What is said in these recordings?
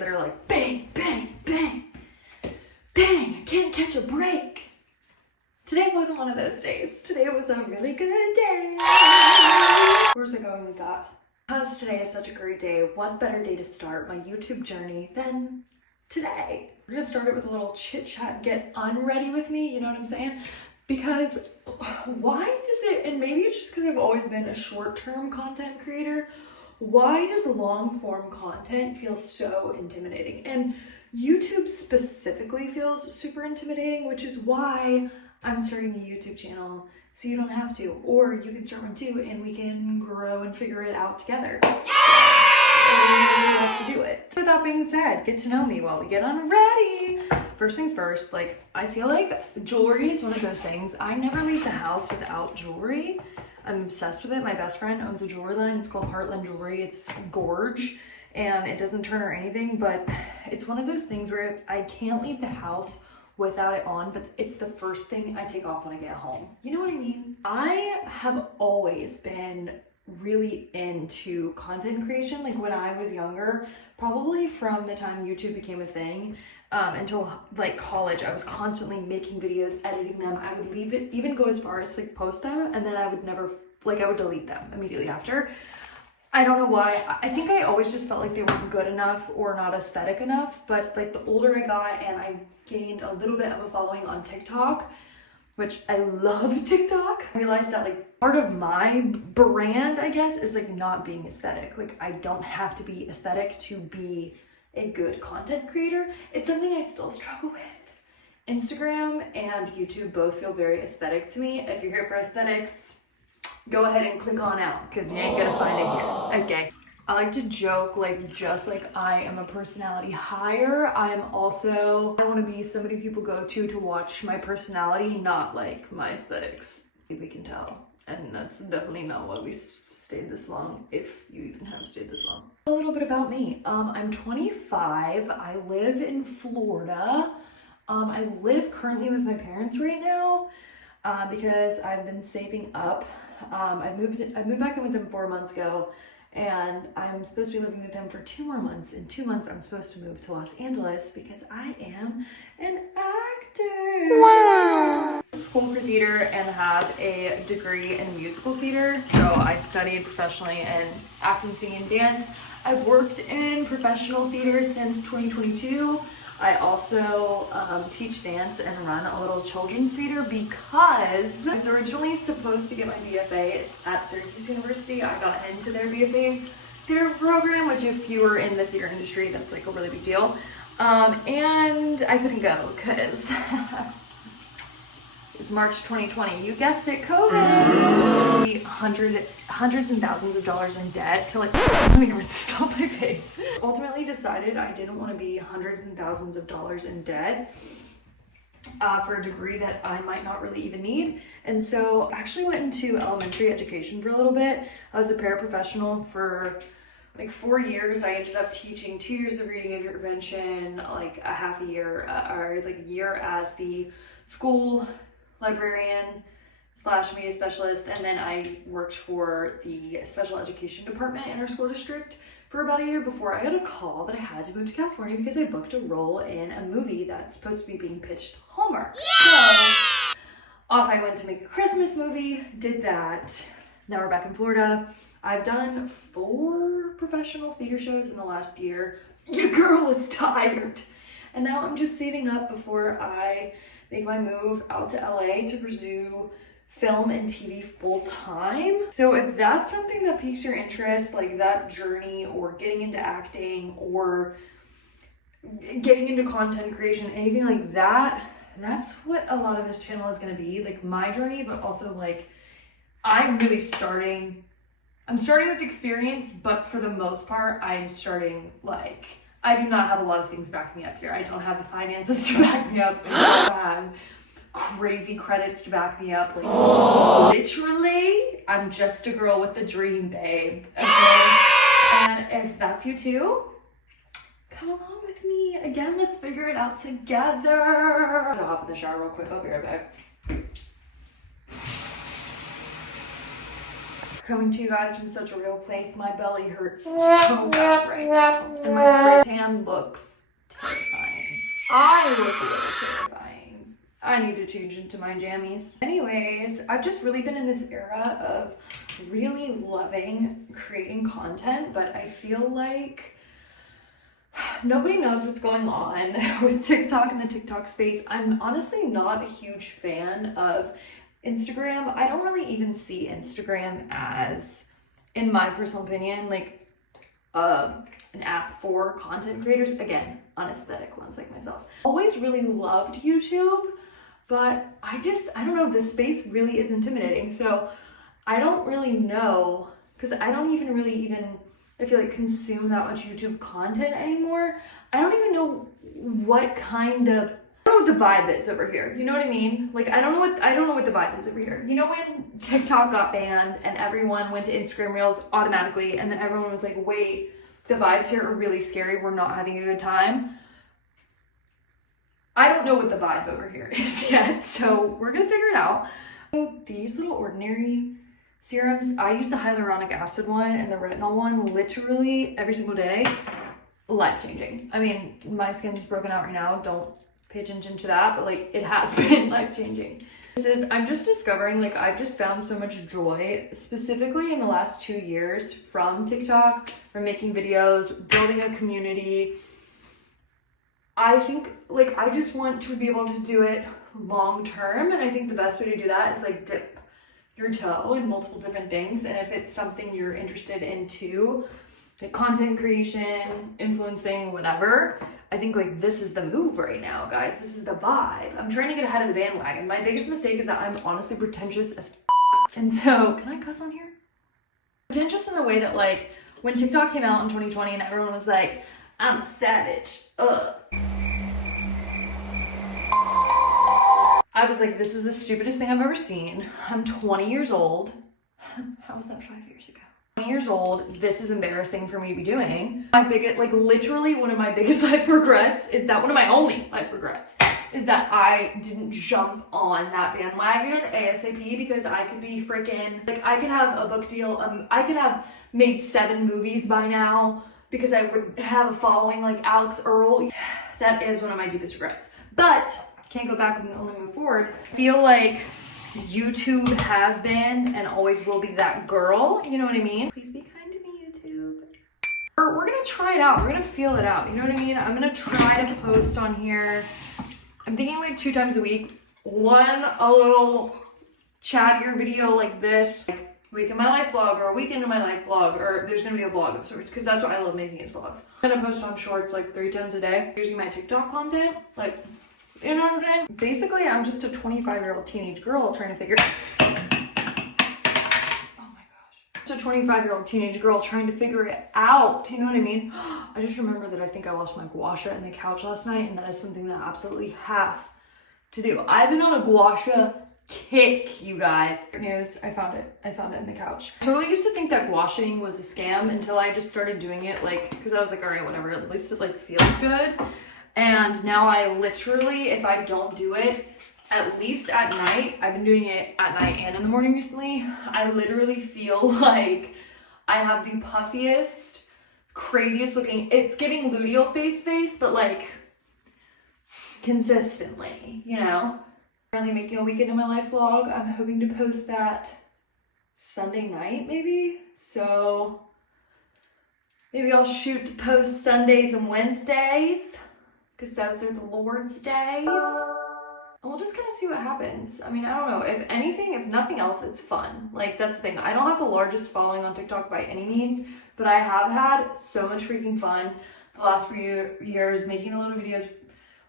that are like bang, bang, bang. Dang, I can't catch a break. Today wasn't one of those days. Today was a really good day. Where's it going with that? Because today is such a great day, what better day to start my YouTube journey than today? We're gonna start it with a little chit chat, get unready with me, you know what I'm saying? Because why does it, and maybe it's just because I've always been a short-term content creator, why does long-form content feel so intimidating? And YouTube specifically feels super intimidating, which is why I'm starting a YouTube channel, so you don't have to, or you can start one too, and we can grow and figure it out together. Let's do it. So with that being said, get to know me while we get unready. First things first, like, I feel like jewelry is one of those things. I never leave the house without jewelry. I'm obsessed with it. My best friend owns a jewelry line. It's called Heartland Jewelry. It's gorge, and it doesn't turn or anything, but it's one of those things where I can't leave the house without it on, but it's the first thing I take off when I get home. You know what I mean? I have always been really into content creation. Like when I was younger, probably from the time YouTube became a thing until like college, I was constantly making videos, editing them. I would even go as far as like post them, and then I would never, like I would delete them immediately after. I don't know why. I think I always just felt like they weren't good enough or not aesthetic enough, but like the older I got and I gained a little bit of a following on TikTok, which I love TikTok, I realized that like part of my brand, I guess, is like not being aesthetic. Like I don't have to be aesthetic to be a good content creator. It's something I still struggle with. Instagram and YouTube both feel very aesthetic to me. If you're here for aesthetics, go ahead and click on out, because you ain't gonna find it here. Okay. I like to joke, like, just like I am a personality hire, I want to be somebody people go to watch my personality, not like my aesthetics. We can tell. And that's definitely not why we stayed this long, if you even have stayed this long. A little bit about me. I'm 25. I live in Florida. I live currently with my parents right now because I've been saving up. I moved back in with them 4 months ago, and I'm supposed to be living with them for 2 more months. In 2 months, I'm supposed to move to Los Angeles because I am an actor. Wow. School for theater and have a degree in musical theater. So I studied professionally in acting, singing, and dance. I've worked in professional theater since 2022. I also teach dance and run a little children's theater because I was originally supposed to get my BFA at Syracuse University. I got into their BFA theater program, which if you were in the theater industry, that's like a really big deal. And I couldn't go because it's March 2020. You guessed it, COVID. Hundreds and thousands of dollars in debt to like, let me rinse off my face. Ultimately decided I didn't want to be hundreds and thousands of dollars in debt for a degree that I might not really even need. And so I actually went into elementary education for a little bit. I was a paraprofessional for like 4 years. I ended up teaching 2 years of reading intervention, like a half a year, or like a year as the school librarian / media specialist, and then I worked for the special education department in our school district for about a year before I got a call that I had to move to California because I booked a role in a movie that's supposed to be being pitched Hallmark. Yeah! So off I went to make a Christmas movie, did that. Now we're back in Florida. I've done 4 professional theater shows in the last year. Your girl is tired. And now I'm just saving up before I make my move out to LA to pursue film and TV full time. So if that's something that piques your interest, like that journey, or getting into acting, or getting into content creation, anything like that, that's what a lot of this channel is going to be, like my journey, but also like I'm starting with experience, but for the most part, I'm starting like, I do not have a lot of things backing me up here. I don't have the finances to back me up. I don't have crazy credits to back me up. Like literally, I'm just a girl with a dream, babe. Okay? And if that's you too, come along with me. Again, let's figure it out together. I'll hop in the shower real quick. I'll be right back. coming to you guys from such a real place. My belly hurts so bad right now. And my spray tan looks terrifying. I look a little terrifying. I need to change into my jammies. Anyways, I've just really been in this era of really loving creating content, but I feel like nobody knows what's going on with TikTok and the TikTok space. I'm honestly not a huge fan of Instagram. I don't really even see Instagram as, in my personal opinion, like an app for content creators. Again, unaesthetic ones like myself. Always really loved YouTube, but I don't know, this space really is intimidating. So I don't really know, because I don't even really I feel like consume that much YouTube content anymore. I don't even know what kind of, I don't know what the vibe is over here. You know what I mean? Like, I don't know what the vibe is over here. You know when TikTok got banned and everyone went to Instagram Reels automatically, and then everyone was like, wait, the vibes here are really scary. We're not having a good time. I don't know what the vibe over here is yet, so we're gonna figure it out. So these little Ordinary serums, I use the hyaluronic acid one and the retinol one literally every single day. Life-changing. I mean, my skin's broken out right now. Don't pay attention to that, but like, it has been life-changing. I'm just discovering, like, I've just found so much joy, specifically in the last 2 years, from TikTok, from making videos, building a community. I think, like, I just want to be able to do it long term, and I think the best way to do that is like dip your toe in multiple different things. And if it's something you're interested in too, like content creation, influencing, whatever, I think like this is the move right now, guys. This is the vibe. I'm trying to get ahead of the bandwagon. My biggest mistake is that I'm honestly pretentious as and so, can I cuss on here? Pretentious in the way that, like, when TikTok came out in 2020 and everyone was like, I'm a savage, I was like, this is the stupidest thing I've ever seen. I'm 20 years old. How was that 5 years ago? 20 years old. This is embarrassing for me to be doing. My biggest, like literally one of my biggest life regrets is that, one of my only life regrets is that I didn't jump on that bandwagon ASAP, because I could be freaking, like, I could have a book deal. I could have made 7 movies by now because I would have a following like Alex Earl. That is one of my deepest regrets. But can't go back, we can only move forward. I feel like YouTube has been and always will be that girl, you know what I mean? Please be kind to me, YouTube. We're gonna try it out, we're gonna feel it out, you know what I mean? I'm gonna try to post on here. I'm thinking like 2 times a week. One, a little chattier video like this, like week in my life vlog, or a weekend in my life vlog, or there's gonna be a vlog of sorts, because that's what I love making, is vlogs. I'm gonna post on shorts like 3 times a day using my TikTok content, like, you know what I'm saying? Basically, I'm just a 25-year-old teenage girl trying to figure oh my gosh. Just a 25-year-old teenage girl trying to figure it out, you know what I mean? I just remember that I think I lost my gua sha in the couch last night, and that is something that I absolutely have to do. I've been on a gua sha kick, you guys. Good news, I found it in the couch. I totally used to think that gua shaing was a scam until I just started doing it, like, because I was like, all right, whatever, at least it like feels good. And now I literally, if I don't do it, at least at night, I've been doing it at night and in the morning recently, I literally feel like I have the puffiest, craziest looking, it's giving luteal face, but like consistently, you know? Currently making a weekend in my life vlog. I'm hoping to post that Sunday night maybe. So maybe I'll shoot to post Sundays and Wednesdays, because those are the Lord's days. And we'll just kind of see what happens. I mean, I don't know. If anything, if nothing else, it's fun. Like, that's the thing. I don't have the largest following on TikTok by any means, but I have had so much freaking fun the last few years making the little videos.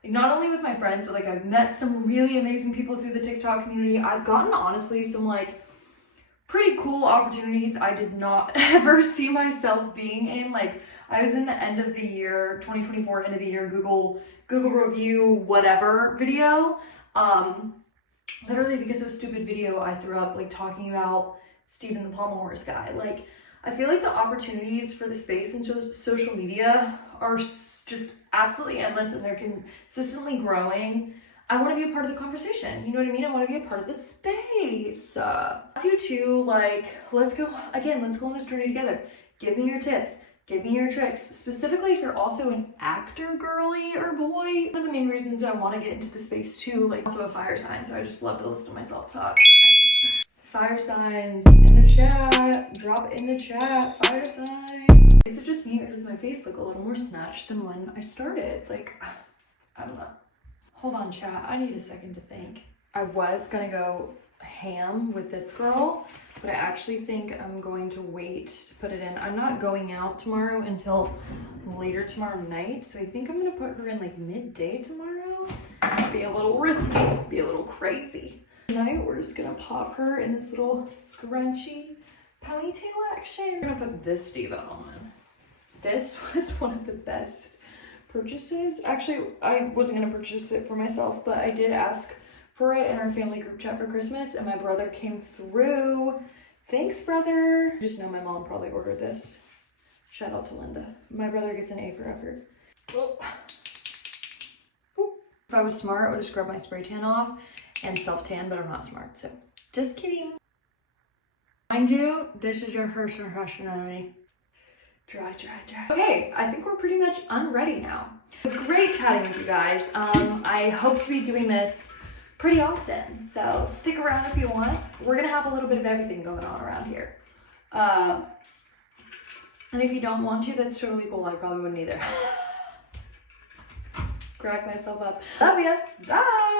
Like, not only with my friends, but like I've met some really amazing people through the TikTok community. I've gotten, honestly, some like pretty cool opportunities I did not ever see myself being in. Like, I was in the end of the year, 2024, end of the year Google review, whatever video. Literally because of a stupid video I threw up, like talking about Stephen the Pommel Horse guy. Like, I feel like the opportunities for the space and social media are just absolutely endless, and they're consistently growing. I want to be a part of the conversation. You know what I mean? I want to be a part of the space. You two, like, let's go on this journey together. Give me your tips. Give me your tricks. Specifically, if you're also an actor, girly, or boy. One of the main reasons I want to get into the space too, like, also a fire sign, so I just love to listen to myself talk. Fire signs in the chat. Drop in the chat. Fire signs. Is it just me, or does my face look a little more snatched than when I started? Like, I don't know. Hold on, chat. I need a second to think. I was gonna go ham with this girl, but I actually think I'm going to wait to put it in. I'm not going out tomorrow until later tomorrow night, so I think I'm gonna put her in like midday tomorrow. Be a little risky, be a little crazy. Tonight, we're just gonna pop her in this little scrunchy ponytail action. We're gonna put this diva on. This was one of the best purchases. Actually, I wasn't gonna purchase it for myself, but I did ask for it in our family group chat for Christmas, and my brother came through. Thanks, brother. Just know my mom probably ordered this. Shout out to Linda. My brother gets an A for effort. Oh. Ooh. If I was smart, I would have scrubbed my spray tan off and self-tan, but I'm not smart, so just kidding. Mind you, this is your first impression of me. Dry. Okay, I think we're pretty much unready now. It was great chatting with you guys. I hope to be doing this pretty often, so stick around if you want. We're gonna have a little bit of everything going on around here. And if you don't want to, that's totally cool. I probably wouldn't either. Crack myself up. Love ya. Bye.